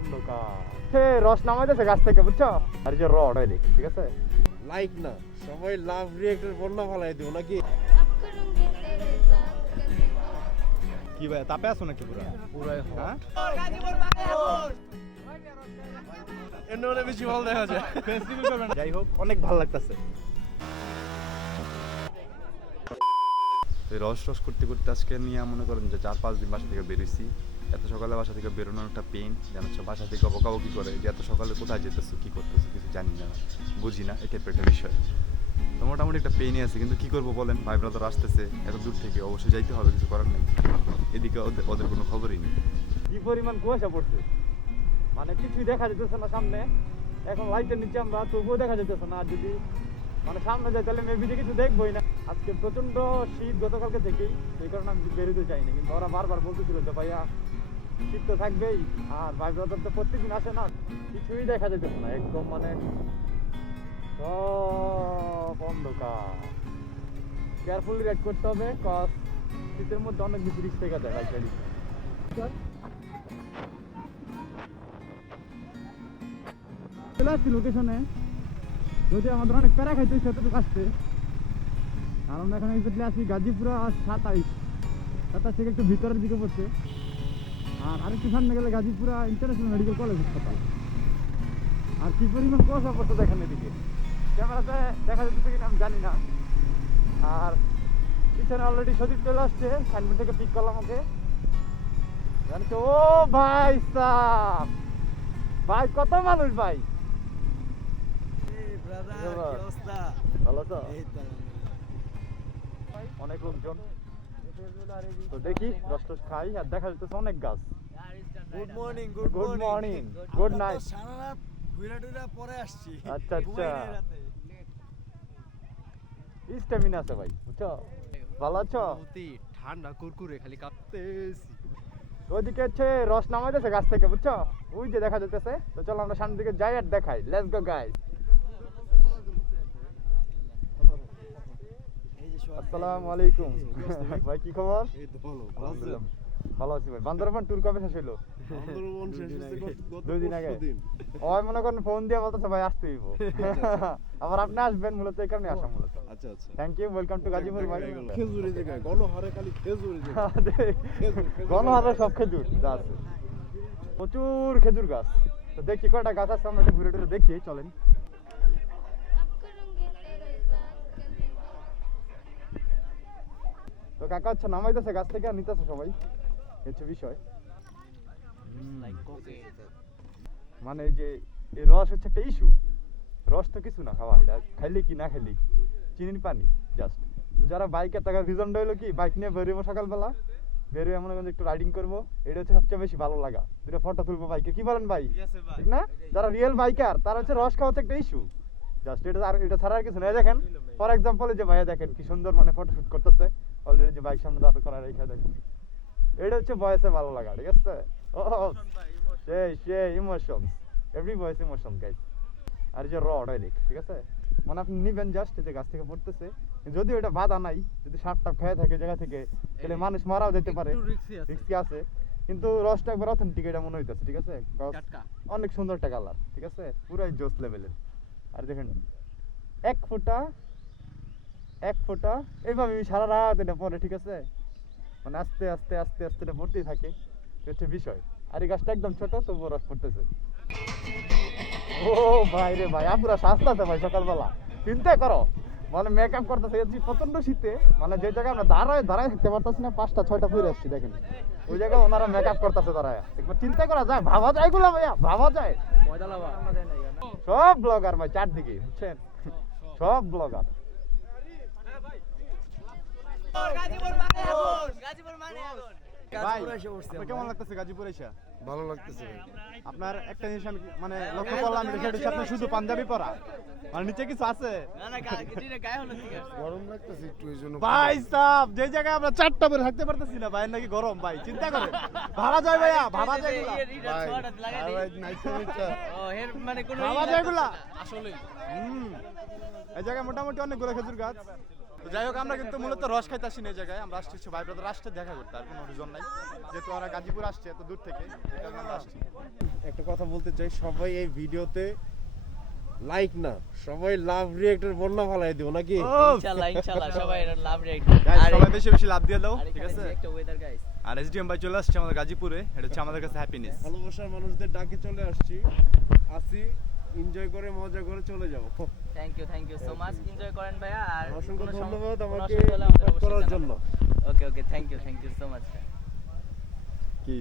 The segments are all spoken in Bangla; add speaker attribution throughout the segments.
Speaker 1: অন্ধকার। হে রস গাছ থেকে বুঝছ? আর যে রড হয় দেখি ঠিক আছে?
Speaker 2: লাইক না সবাই লাভ রিয়েক্টর বন্যা ফালাই দিব নাকি?
Speaker 1: কি ভাই তাপে আছো নাকি পুরা?
Speaker 2: পুরাই
Speaker 1: হ্যাঁ?
Speaker 2: এর বেশি ভালো দেখা যায়।
Speaker 1: যাই হোক অনেক ভালো লাগতেছে। রস রস করতে করতে আজকে নিয়ে মনে করেন যে চার পাঁচ দিন বাসা থেকে বেরোইছি এত সকালে বাসা থেকে বেরোনোর একটা পেন জানাচ্ছ বাসা থেকে বকাবকি করে যে এত সকালে কোথায় যেতেছো, কি করতেছো কিছু জানি না, বুঝি না এটা একটা বিষয়। তো মোটামুটি একটা পেনই আছে, কিন্তু কি করব বলেন, ভাই ব্রাদার আসতেছে, এত দূর থেকে অবশ্যই যাইতে হবে, কিছু করার নেই। এদিকে ওদের ওদের কোনো খবরই নেই। কি পরিমাণ কুয়াশা পড়ছে? মানে কিছুই দেখা যেতেছে না সামনে। এখন লাইটের নিচে আমরা তবুও দেখা যেতেছে না, আর যদি মানে সামনে যাই, তাহলে মেবি কিছু দেখবোই না। আজকে প্রচণ্ড শীত গতকালকে থেকেই সেই কারণে আমি বেরোতে চাইনি। কিন্তু ওরা বারবার বলতেছিল যে, ভাইয়া, শীত তো থাকবেই, আর ভাই ব্রাদার তো প্রত্যেকদিন আসে না। কিছুই দেখা যেতেছে না, একদম মানে সব অন্ধকার। কেয়ারফুলি রাইড করতে হবে কজ শীতের মধ্যে অনেক বেশি রিস্ক থেকে যায় রাইডিং চলে আসছি লোকেশনে যদি আমাদের অনেক প্যারা খাইতে সেতটুকু আসছে। আর আমরা এখন এক্সাক্টলি আছি গাজীপুরা সাতাইশ। সাতাশ থেকে একটু ভিতরের দিকে পড়ছে। আর আরেকটু সামনে গেলে গাজীপুরা ইন্টারন্যাশনাল মেডিকেল কলেজ হাসপাতাল। আর কি পরিমাণ কুয়াশা পড়ছে দেখেন এদিকে। ক্যামেরাতে দেখা যাচ্ছে কিনা আমি জানি না। আর পিছনে অলরেডি সদীপ চলে আসছে সাইনবোর্ড থেকে পিক করলাম ওকে। জানছো ও ভাই সাহ! ভাই কত মানুষ ভাই। ভালো তো? অনেক লোকজন। তো দেখি রস টস খাই আর দেখা যাচ্ছে অনেক গাছ।
Speaker 2: Good morning
Speaker 1: good morning good night
Speaker 2: সারা রাত ঘুরা টুরা পরে আসছি।
Speaker 1: আচ্ছা আচ্ছা। স্ট্যামিনা আছে ভাই? বুঝছ? ভালো আছো?
Speaker 2: ঠান্ডা কুরকুরে খালি কাঁপতেছি।
Speaker 1: ওইদিকে হচ্ছে রস নামাইতেছে গাছ থেকে বুঝছ? ওই যে দেখা যাইতেছে। তো চলো আমরা সামনের দিকে যাই আর দেখাই। লেটস গো গাইস আসসালামু আলাইকুম। ভাই কি খবর?
Speaker 2: এই তো ভালো
Speaker 1: আছি ভাই। বান্দরবান ট্যুর কবে শেষ
Speaker 2: আন্দোলন শেষ
Speaker 1: দুই দিন আগে। ওই মনে করেন ফোন দিয়ে বলতেছে ভাই আসতে হইব। আবার আপনি আসবেন মূলত এই কারণে আসা মূলত।
Speaker 2: আচ্ছা আচ্ছা।
Speaker 1: Thank you welcome to Gazipur ভাই।
Speaker 2: খেজুরি জায়গায় গণহারে খালি খেজুরি
Speaker 1: গণহারে সব খেজুর যা আছে। প্রচুর খেজুর গাছ। তো দেখি কয়টা গাছ আছে আমরা ঘুরে টুরে দেখি চলেন। তো কাকা হচ্ছে নামাইতেছে গাছ থেকে আর নিতেছে সবাই। হচ্ছে বিষয়। মানে যে এই রস হচ্ছে একটা ইস্যু রস তো কিছু না খাওয়া এটা খাইলে কি না খাইলে? চিনির পানি জাস্ট যারা বাইকে থাকার রিজনটা হলো কি বাইক নিয়ে বেরোবো সকালবেলা। বেরোয় মনে করেন একটু রাইডিং করব এটা হচ্ছে সবচেয়ে বেশি ভালো লাগা। দুটো ফটো তুলবো বাইকে কি বলেন ভাই? ঠিক না? যারা রিয়েল বাইকার তারা হচ্ছে রস খাওয়া হচ্ছে একটা ইস্যু জাস্ট এটা আর এটা ছাড়া আর কিছু নেই দেখেন ফর এক্সাম্পল যে ভাইয়া দেখেন কি সুন্দর মানে ফটো শুট করতেছে। অলরেডি যে বাইক সামনে দাঁড় করা রেখে দেখেন এটা হচ্ছে বয়সে ভালো লাগা ঠিক আছে? ও সেই সেই emotion every voice emotion guys আর যে রড হয় দেখ ঠিক আছে? মানে আপনি নিবেন জাস্ট যে গাছ থেকে পড়তেছে। যদিও এটা বাধা নাই যদি সাপ টাপ খেয়ে থাকে জায়গা থেকে তাহলে মানুষ মারাও যেতে পারে। রিস্কি আছে। কিন্তু রসটা একবার অথেন্টিক এটা মনে হইতেছে ঠিক আছে? অনেক সুন্দর একটা কালার ঠিক আছে? পুরাই জোস লেভেলের আর দেখেন এক ফোঁটা এক ফোঁটা। এইভাবে আমি সারা রাত এটা পরে ঠিক আছে? মানে আস্তে আস্তে আস্তে আস্তে এটা পড়তেই থাকে। হচ্ছে বিষয়। আর এই গাছটা একদম ছোট তবুও রস পড়তেছে। ও ভাই রে ভাই আপুরা সাজতাছে ভাই সকালবেলা। চিন্তা করো মানে মেকআপ করতেছে প্রচণ্ড শীতে মানে যে জায়গায় আমরা দাঁড়ায় দাঁড়ায় থাকতে পারতেছি না পাঁচটা ছয়টা ফিরে আসছি দেখেন। ওই জায়গায় ওনারা মেকআপ করতেছে দাঁড়ায় একবার চিন্তা করা যায় ভাবা যায়গুলা ভাইয়া ভাবা যায়। সব ব্লগার ভাই চারদিকে বুঝছেন? সব ব্লগার ভাই আপনার কেমন লাগতেছে গাজীপুর এসে
Speaker 2: ভালো লাগতেছে
Speaker 1: আপনার একটা জিনিস আমি মানে লক্ষ্য করলাম আপনি শুধু পাঞ্জাবি পরা মানে নিচে কিছু আছে
Speaker 2: গরম লাগতেছে একটু এই জন্য
Speaker 1: ভাই সাহ যে জায়গায় আমরা চারটা বের থাকতে পারতেছি না ভাই নাকি গরম ভাই চিন্তা করেন ভাড়া যায় ভাইয়া ভাড়া যায় ভাবা যায় হুম এই জায়গায় মোটামুটি অনেকগুলো খেজুর গাছ তো যাই হোক আমরা কিন্তু মূলত রস খাইতে আসি না এই জায়গায়। আমরা আসছি হচ্ছে ভাই ব্রাদার আসছে দেখা করতে আর কোনো রিজন নাই। যেহেতু ওরা গাজীপুর আসছে এত দূর থেকে আমরা আসছি।
Speaker 2: একটা কথা বলতে চাই সবাই এই ভিডিওতে লাইক না সবাই লাভ রিয়েক্টের বন্যা ফালাই দিও নাকি?
Speaker 3: ইনশাআল্লাহ ইনশাআল্লাহ সবাই লাভ রেট
Speaker 1: Guys, সবাই বেশি বেশি লাভ দিয়ে দাও ঠিক আছে?
Speaker 3: একটা ওয়েদার গাইস
Speaker 1: আর এসডিএম ভাই চলে আসছে আমাদের গাজীপুরে এটা হচ্ছে আমাদের কাছে হ্যাপিনেস
Speaker 2: ভালোবাসার মানুষদের ডাকে চলে আসছি। আসি এনজয় করে মজা করে চলে যাব।
Speaker 3: Thank you thank you so much enjoy করেন ভাইয়া আর
Speaker 2: অসংখ্য ধন্যবাদ আমাকে করার জন্য।
Speaker 3: Okay okay thank you thank you so much
Speaker 1: কি?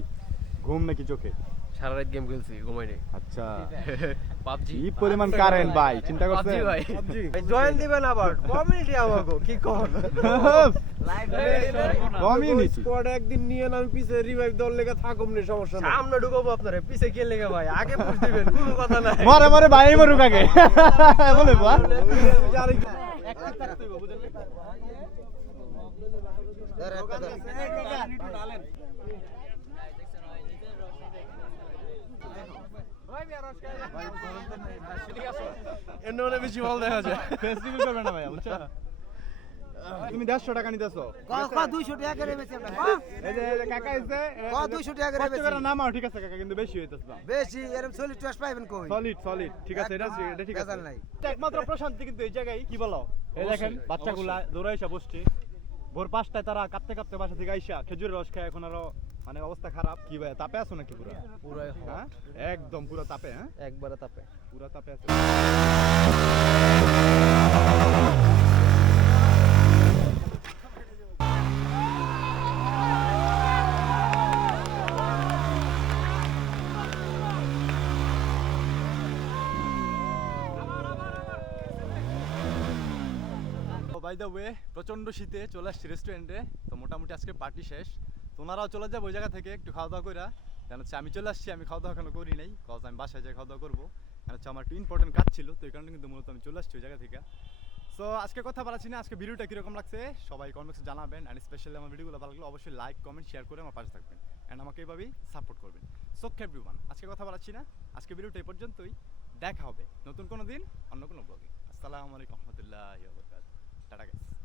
Speaker 1: ঘুম নাকি চোখে?
Speaker 4: সারা রাত গেম খেলছি ঘুমাই নেই।
Speaker 1: আচ্ছা।
Speaker 4: পাবজি
Speaker 1: কি পরিমাণ কারেন্ট ভাই? চিন্তা করছেন?
Speaker 4: পাবজি ভাই জয়েন দিবেন আবার। কমিউনিটি আমাকে কি কর?
Speaker 3: লাইভ
Speaker 1: কমিউনিটি
Speaker 2: স্কোয়াড একদিন নিয়ে না আমি পিছে রিভাইভ দেওয়ার লেগে থাকুম নি সমস্যা নাই।
Speaker 4: সামনে ঢুকাবো আপনারে। পিছে কে লেগে ভাই? আগে পুশ দিবেন কোনো কথা নাই।
Speaker 1: মারে মারে ভাই মরুক আগে। বলে বা
Speaker 2: জানি
Speaker 4: এমনি বেশি ভালো দেখা যায়।
Speaker 1: ফেস্টিভ্যাল করবে না ভাই বুঝছ? তুমি দেড়শো টাকা নিতেছো।
Speaker 5: দুইশো টাকা করে বেশি আমরা
Speaker 1: এই যে এই যে কাকা এসে
Speaker 5: ক 200 টাকা করে বেশি।
Speaker 1: নামাও ঠিক আছে কাকা কিন্তু বেশি হইতেছে
Speaker 5: বেশি এরকম চল্লিশ টাকা পাইবেন কই?
Speaker 1: সলিড সলিড ঠিক আছে এটা এটা ঠিক আছে।
Speaker 5: নাই।
Speaker 1: একমাত্র প্রশান্তি কিন্তু এই জায়গায় কি বলো? এই দেখেন বাচ্চাগুলা দৌড়ে এসে বসছে। ভোর পাঁচটায় তারা কাঁপতে কাঁপতে বাসা থেকে আইসা খেজুরের রস খায় এখন আরও মানে অবস্থা খারাপ। কি ভাই তাপে আছো নাকি পুরো?
Speaker 4: পুরাই
Speaker 1: হ্যাঁ? একদম পুরো তাপে হ্যাঁ?
Speaker 4: একবারে তাপে।
Speaker 1: পুরো তাপে আছে। বাই দ্য ওয়ে প্রচণ্ড শীতে চলে আসছি রেস্টুরেন্টে তো মোটামুটি আজকে পার্টি শেষ। তোমরাও চলে যাব ওই জায়গা থেকে একটু খাওয়া দাওয়া কইরা। কেন হচ্ছে আমি চলে আসছি, আমি খাওয়া দাওয়া এখনও করি নাই। কজ আমি বাসায় যাই খাওয়া দাওয়া করব। কেন হচ্ছে আমার একটু ইম্পর্টেন্ট কাজ ছিল, তো এই কারণে কিন্তু মূলত আমি চলে আসছি ওই জায়গা থেকে। সো আজকে কথা বলাচ্ছি না আজকে ভিডিওটা কীরকম লাগছে, সবাই কমেন্টসে জানাবেন। অ্যান্ড স্পেশালি আমার ভিডিওগুলো ভালো লাগলে অবশ্যই লাইক কমেন্ট শেয়ার করে আমার পাশে থাকবেন। অ্যান্ড আমাকে এইভাবেই সাপোর্ট করবেন। সো এভরিওয়ান আজকে কথা বলাচ্ছি না আজকে ভিডিওটা এই পর্যন্তই। দেখা হবে নতুন কোনো দিন, অন্য কোনো ব্লগে আসসালামু আলাইকুম, রহমতুল্লাহ টাটা গাইস